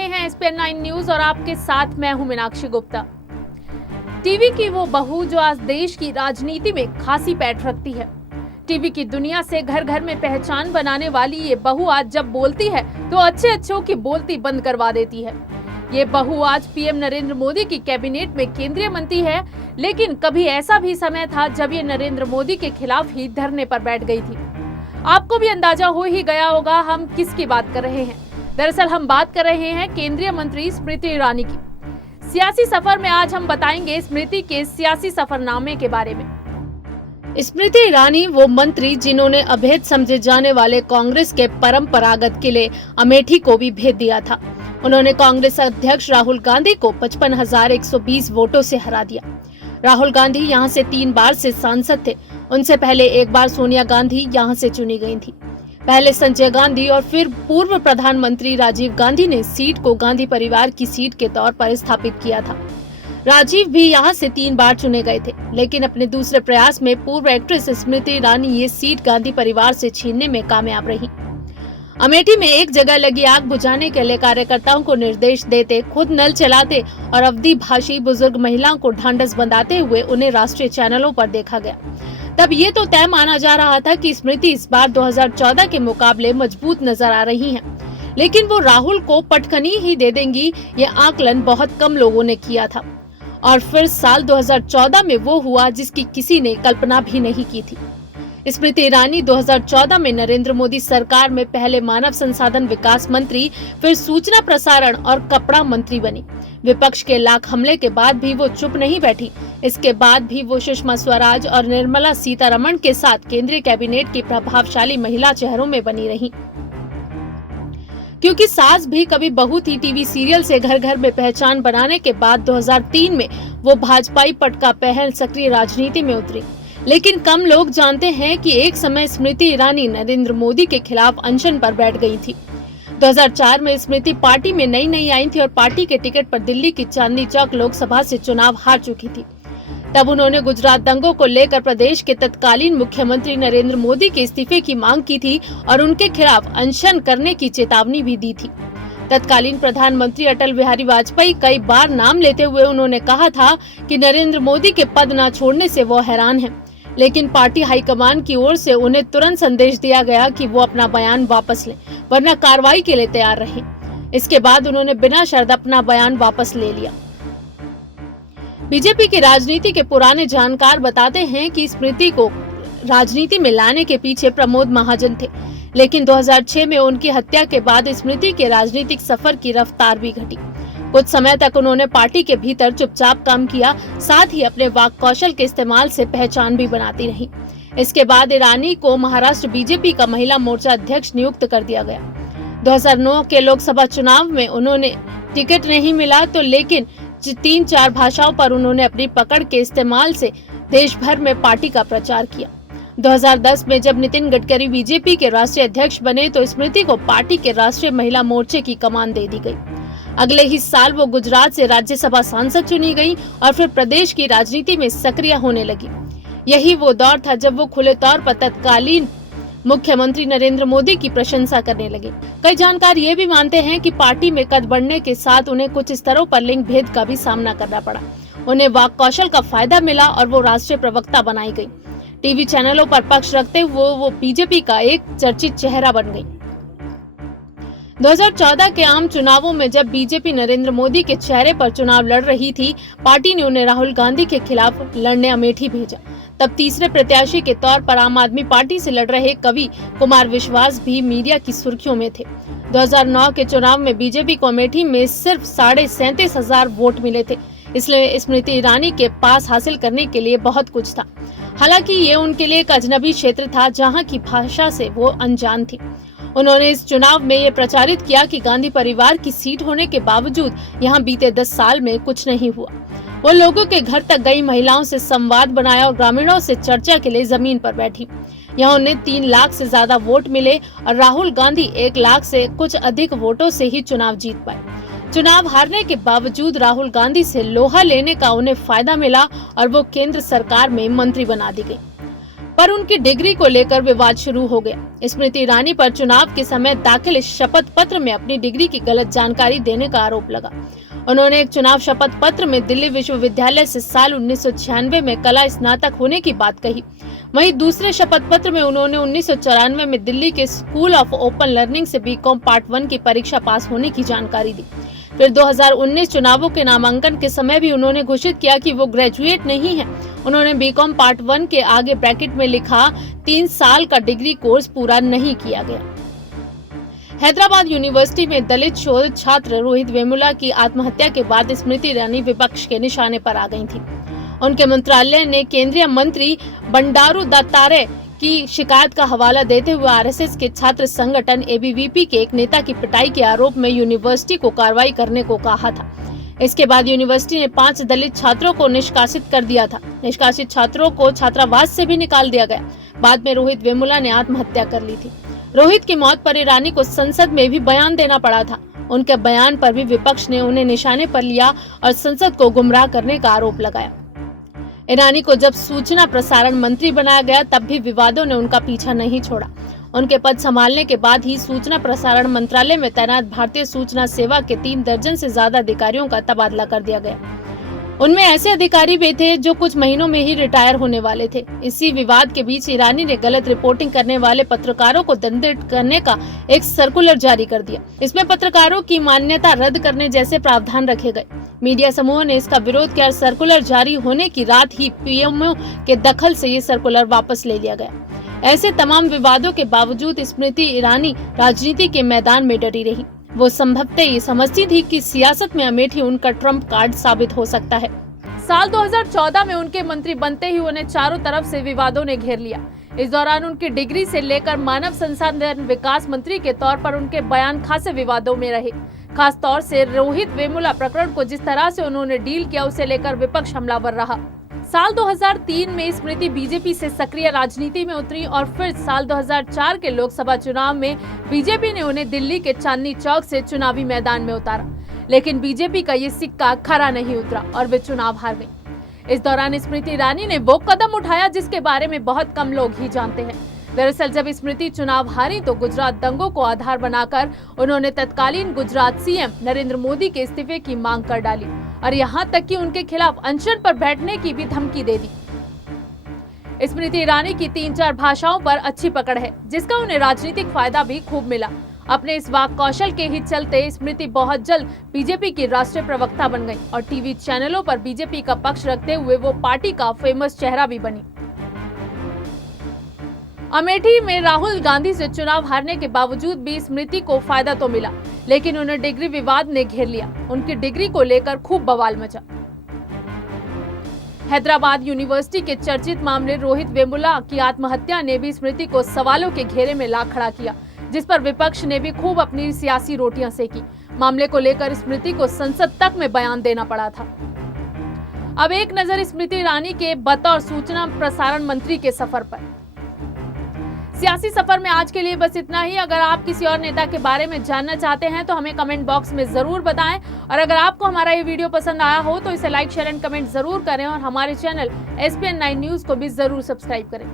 रहे हैं SPN9 news और आपके साथ मैं हूं मीनाक्षी गुप्ता। टीवी की वो बहू जो आज देश की राजनीति में खासी पैठ रखती है। टीवी की दुनिया से घर घर में पहचान बनाने वाली ये बहू आज जब बोलती है तो अच्छों की बोलती बंद करवा देती है। ये बहू आज पीएम नरेंद्र मोदी की कैबिनेट में केंद्रीय मंत्री है, लेकिन कभी ऐसा भी समय था जब ये नरेंद्र मोदी के खिलाफ ही धरने पर बैठ गई थी। आपको भी अंदाजा हो ही गया होगा हम किसकी बात कर रहे हैं। दरअसल हम बात कर रहे हैं केंद्रीय मंत्री स्मृति ईरानी की। सियासी सफर में आज हम बताएंगे स्मृति के सियासी सफरनामे के बारे में। स्मृति ईरानी वो मंत्री जिन्होंने अभेद समझे जाने वाले कांग्रेस के परंपरागत किले अमेठी को भी भेद दिया था। उन्होंने कांग्रेस अध्यक्ष राहुल गांधी को 55,120 वोटों से हरा दिया। राहुल गांधी यहां से 3 बार से सांसद थे। उनसे पहले एक बार सोनिया गांधी यहां से चुनी गई थी। पहले संजय गांधी और फिर पूर्व प्रधानमंत्री राजीव गांधी ने सीट को गांधी परिवार की सीट के तौर पर स्थापित किया था। राजीव भी यहां से 3 बार चुने गए थे, लेकिन अपने दूसरे प्रयास में पूर्व एक्ट्रेस स्मृति ईरानी ये सीट गांधी परिवार से छीनने में कामयाब रही। अमेठी में एक जगह लगी आग बुझाने के लिए कार्यकर्ताओं को निर्देश देते, खुद नल चलाते और अवधी भाषी बुजुर्ग महिलाओं को ढांढस बंधाते हुए उन्हें राष्ट्रीय चैनलों पर देखा गया। तब ये तो तय माना जा रहा था कि स्मृति इस बार 2014 के मुकाबले मजबूत नजर आ रही हैं, लेकिन वो राहुल को पटखनी ही दे देंगी, ये आकलन बहुत कम लोगों ने किया था। और फिर साल 2014 में वो हुआ जिसकी किसी ने कल्पना भी नहीं की थी। स्मृति ईरानी 2014 में नरेंद्र मोदी सरकार में पहले मानव संसाधन विकास मंत्री, फिर सूचना प्रसारण और कपड़ा मंत्री बनी। विपक्ष के लाख हमले के बाद भी वो चुप नहीं बैठी। इसके बाद भी वो सुषमा स्वराज और निर्मला सीतारमण के साथ केंद्रीय कैबिनेट की प्रभावशाली महिला चेहरों में बनी रही। क्योंकि सास भी कभी बहू थी टीवी सीरियल से घर घर में पहचान बनाने के बाद 2003 में वो भाजपाई पटका पहन सक्रिय राजनीति में उतरी। लेकिन कम लोग जानते हैं कि एक समय स्मृति ईरानी नरेंद्र मोदी के खिलाफ अनशन पर बैठ गई थी। 2004 में स्मृति पार्टी में नई आई थी और पार्टी के टिकट पर दिल्ली की चांदनी चौक लोकसभा से चुनाव हार चुकी थी। तब उन्होंने गुजरात दंगों को लेकर प्रदेश के तत्कालीन मुख्यमंत्री नरेंद्र मोदी के इस्तीफे की मांग की थी और उनके खिलाफ अनशन करने की चेतावनी भी दी थी। तत्कालीन प्रधानमंत्री अटल बिहारी वाजपेयी कई बार नाम लेते हुए उन्होंने कहा था कि नरेंद्र मोदी के पद न छोड़ने से वो हैरान हैं, लेकिन पार्टी हाईकमान की ओर से उन्हें तुरंत संदेश दिया गया कि वो अपना बयान वापस लें, वरना कार्रवाई के लिए तैयार रहें। इसके बाद उन्होंने बिना शर्त अपना बयान वापस ले लिया। बीजेपी की राजनीति के पुराने जानकार बताते हैं कि स्मृति को राजनीति में लाने के पीछे प्रमोद महाजन थे, लेकिन 2006 में उनकी हत्या के बाद स्मृति के राजनीतिक सफर की रफ्तार भी घटी। कुछ समय तक उन्होंने पार्टी के भीतर चुपचाप काम किया, साथ ही अपने वाक कौशल के इस्तेमाल से पहचान भी बनाती रही। इसके बाद ईरानी को महाराष्ट्र बीजेपी का महिला मोर्चा अध्यक्ष नियुक्त कर दिया गया। 2009 के लोकसभा चुनाव में उन्होंने टिकट नहीं मिला तो लेकिन 3-4 भाषाओं पर उन्होंने अपनी पकड़ के इस्तेमाल से देश भर में पार्टी का प्रचार किया। 2010 में जब नितिन गडकरी बीजेपी के राष्ट्रीय अध्यक्ष बने तो स्मृति को पार्टी के राष्ट्रीय महिला मोर्चे की कमान दे दी गई। अगले ही साल वो गुजरात से राज्यसभा सांसद चुनी गई और फिर प्रदेश की राजनीति में सक्रिय होने लगी। यही वो दौर था जब वो खुले तौर पर तत्कालीन मुख्यमंत्री नरेंद्र मोदी की प्रशंसा करने लगे। कई जानकार ये भी मानते हैं कि पार्टी में कद बढ़ने के साथ उन्हें कुछ स्तरों पर लिंग भेद का भी सामना करना पड़ा। उन्हें वाक कौशल का फायदा मिला और वो राष्ट्रीय प्रवक्ता बनाई गई। टीवी चैनलों पर पक्ष रखते हुए वो बीजेपी का एक चर्चित चेहरा बन गई। 2014 के आम चुनावों में जब बीजेपी नरेंद्र मोदी के चेहरे पर चुनाव लड़ रही थी, पार्टी ने उन्हें राहुल गांधी के खिलाफ लड़ने अमेठी भेजा। तब तीसरे प्रत्याशी के तौर पर आम आदमी पार्टी से लड़ रहे कवि कुमार विश्वास भी मीडिया की सुर्खियों में थे। 2009 के चुनाव में बीजेपी को अमेठी में सिर्फ 37,500 वोट मिले थे, इसलिए स्मृति ईरानी के पास हासिल करने के लिए बहुत कुछ था। हालांकि ये उनके लिए एक अजनबी क्षेत्र था जहां की भाषा से वो अनजान थी। उन्होंने इस चुनाव में ये प्रचारित किया कि गांधी परिवार की सीट होने के बावजूद यहां बीते 10 साल में कुछ नहीं हुआ। वो लोगों के घर तक गई, महिलाओं से संवाद बनाया और ग्रामीणों से चर्चा के लिए जमीन पर बैठी। यहाँ उन्हें 3 लाख से ज्यादा वोट मिले और राहुल गांधी 1 लाख से कुछ अधिक वोटों से ही चुनाव जीत पाए। चुनाव हारने के बावजूद राहुल गांधी से लोहा लेने का उन्हें फायदा मिला और वो केंद्र सरकार में मंत्री बना दी गई। पर उनकी डिग्री को लेकर विवाद शुरू हो गया। स्मृति ईरानी पर चुनाव के समय दाखिल शपथ पत्र में अपनी डिग्री की गलत जानकारी देने का आरोप लगा। उन्होंने एक चुनाव शपथ पत्र में दिल्ली विश्वविद्यालय से साल 1996 में कला स्नातक होने की बात कही। वहीं दूसरे शपथ पत्र में उन्होंने 1994 में दिल्ली के स्कूल ऑफ ओपन लर्निंग से बीकॉम पार्ट 1 की परीक्षा पास होने की जानकारी दी। फिर 2019 चुनावों के नामांकन के समय भी उन्होंने घोषित किया कि वो ग्रेजुएट नहीं है। उन्होंने बीकॉम पार्ट 1 के आगे ब्रैकेट में लिखा 3 साल का डिग्री कोर्स पूरा नहीं किया गया। हैदराबाद यूनिवर्सिटी में दलित शोध छात्र रोहित वेमुला की आत्महत्या के बाद स्मृति ईरानी विपक्ष के निशाने पर आ गई थी। उनके मंत्रालय ने केंद्रीय मंत्री बंडारू दत्तात्रेय की शिकायत का हवाला देते हुए आरएसएस के छात्र संगठन एबीवीपी के एक नेता की पिटाई के आरोप में यूनिवर्सिटी को कार्रवाई करने को कहा था। इसके बाद यूनिवर्सिटी ने 5 दलित छात्रों को निष्कासित कर दिया था। निष्कासित छात्रों को छात्रावास से भी निकाल दिया गया। बाद में रोहित वेमुला ने आत्महत्या कर ली थी। रोहित की मौत पर ईरानी को संसद में भी बयान देना पड़ा था। उनके बयान पर भी विपक्ष ने उन्हें निशाने पर लिया और संसद को गुमराह करने का आरोप लगाया। ईरानी को जब सूचना प्रसारण मंत्री बनाया गया तब भी विवादों ने उनका पीछा नहीं छोड़ा। उनके पद संभालने के बाद ही सूचना प्रसारण मंत्रालय में तैनात भारतीय सूचना सेवा के 3 दर्जन से ज्यादा अधिकारियों का तबादला कर दिया गया। उनमें ऐसे अधिकारी भी थे जो कुछ महीनों में ही रिटायर होने वाले थे। इसी विवाद के बीच ईरानी ने गलत रिपोर्टिंग करने वाले पत्रकारों को दंडित करने का एक सर्कुलर जारी कर दिया। इसमें पत्रकारों की मान्यता रद्द करने जैसे प्रावधान रखे गए। मीडिया समूह ने इसका विरोध किया। सर्कुलर जारी होने की रात ही पीएमओ के दखल से ये सर्कुलर वापस ले लिया गया। ऐसे तमाम विवादों के बावजूद स्मृति ईरानी राजनीति के मैदान में डटी रही। वो संभवतः ये समझती थी कि सियासत में अमेठी उनका ट्रम्प कार्ड साबित हो सकता है। साल 2014 में उनके मंत्री बनते ही उन्हें चारों तरफ से विवादों ने घेर लिया। इस दौरान उनकी डिग्री से लेकर मानव संसाधन विकास मंत्री के तौर पर उनके बयान खासे विवादों में रहे। खास तौर से रोहित वेमुला प्रकरण को जिस तरह से उन्होंने डील किया उसे लेकर विपक्ष हमलावर रहा। साल 2003 में स्मृति बीजेपी से सक्रिय राजनीति में उतरी और फिर साल 2004 के लोकसभा चुनाव में बीजेपी ने उन्हें दिल्ली के चांदनी चौक से चुनावी मैदान में उतारा। लेकिन बीजेपी का ये सिक्का खरा नहीं उतरा और वे चुनाव हार गई। इस दौरान स्मृति ईरानी ने वो कदम उठाया जिसके बारे में बहुत कम लोग ही जानते हैं। दरअसल जब स्मृति चुनाव हारी तो गुजरात दंगों को आधार बनाकर उन्होंने तत्कालीन गुजरात सीएम नरेंद्र मोदी के इस्तीफे की मांग कर डाली और यहाँ तक कि उनके खिलाफ अनशन पर बैठने की भी धमकी दे दी। स्मृति ईरानी की 3-4 भाषाओं पर अच्छी पकड़ है, जिसका उन्हें राजनीतिक फायदा भी खूब मिला। अपने इस वाक कौशल के ही चलते स्मृति बहुत जल्द बीजेपी की राष्ट्रीय प्रवक्ता बन गई और टीवी चैनलों पर बीजेपी का पक्ष रखते हुए वो पार्टी का फेमस चेहरा भी बनी। अमेठी में राहुल गांधी से चुनाव हारने के बावजूद भी स्मृति को फायदा तो मिला, लेकिन उन्हें डिग्री विवाद ने घेर लिया। उनकी डिग्री को लेकर खूब बवाल मचा। हैदराबाद यूनिवर्सिटी के चर्चित मामले रोहित वेमुला की आत्महत्या ने भी स्मृति को सवालों के घेरे में ला खड़ा किया, जिस पर विपक्ष ने भी खूब अपनी सियासी रोटियां सेकी। मामले को लेकर स्मृति को संसद तक में बयान देना पड़ा था। अब एक नजर स्मृति ईरानी के बतौर सूचना प्रसारण मंत्री के सफर पर। सियासी सफर में आज के लिए बस इतना ही। अगर आप किसी और नेता के बारे में जानना चाहते हैं तो हमें कमेंट बॉक्स में जरूर बताएं और अगर आपको हमारा ये वीडियो पसंद आया हो तो इसे लाइक, शेयर एंड कमेंट जरूर करें और हमारे चैनल SPN9 न्यूज को भी जरूर सब्सक्राइब करें।